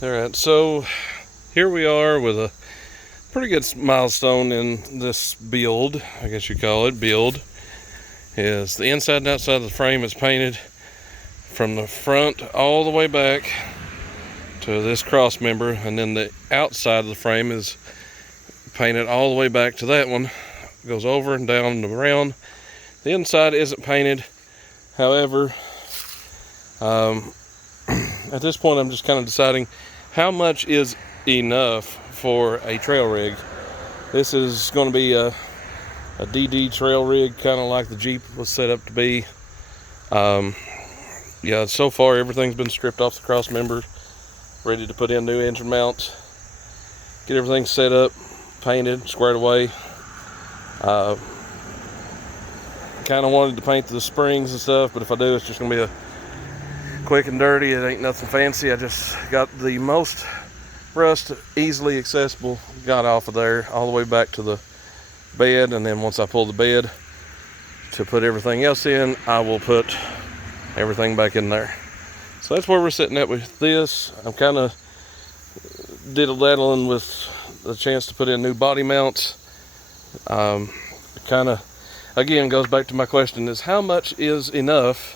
Alright, so here we are with a pretty good milestone in this build, I guess you call it, build. Is the inside and outside of the frame is painted from the front all the way back to this cross member, and then the outside of the frame is painted all the way back to that one. It goes over and down and around. The inside isn't painted, however, at this point I'm just kind of deciding how much is enough for a trail rig. This is going to be a DD trail rig, kind of like the Jeep was set up to be. Yeah, so far everything's been stripped off the cross members, ready to put in new engine mounts, get everything set up, painted, squared away. Kind of wanted to paint the springs and stuff, but if I do, it's just going to be a quick and dirty. It ain't nothing fancy. I just got the most rust easily accessible, got off of there all the way back to the bed, and then once I pull the bed to put everything else in, I will put everything back in there. So that's where we're sitting at with this. I'm kind of diddle-daddling with the chance to put in new body mounts. Kind of, again, goes back to my question, is how much is enough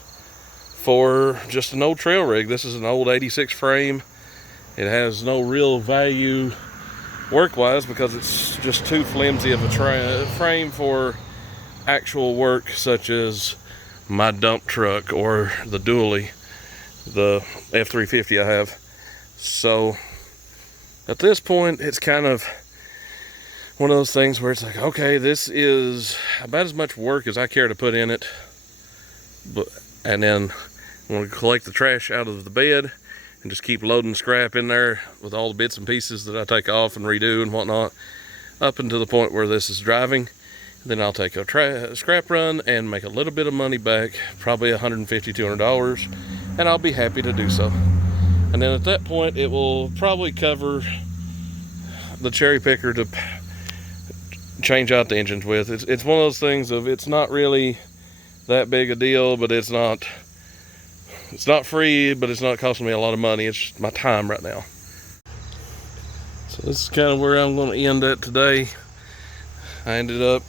for just an old trail rig? This is an old 86 frame. It has no real value work-wise because it's just too flimsy of a frame for actual work, such as my dump truck or the dually, the F350 I have. So at this point, it's kind of one of those things where it's like, okay, this is about as much work as I care to put in it, and then I'm going to collect the trash out of the bed and just keep loading scrap in there with all the bits and pieces that I take off and redo and whatnot, up until the point where this is driving. Then I'll take a scrap run and make a little bit of money back, probably $150, $200, and I'll be happy to do so. And then at that point, it will probably cover the cherry picker to change out the engines with. It's one of those things of, it's not really that big a deal, but it's not free, but it's not costing me a lot of money. It's just my time right now. So this is kind of where I'm going to end at today. I ended up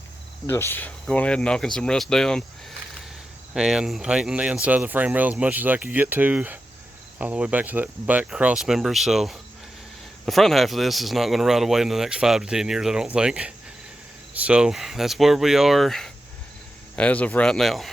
just going ahead and knocking some rust down and painting the inside of the frame rail as much as I could get to, all the way back to that back cross member. So the front half of this is not going to rot away in the next 5 to 10 years, I don't think. So that's where we are as of right now.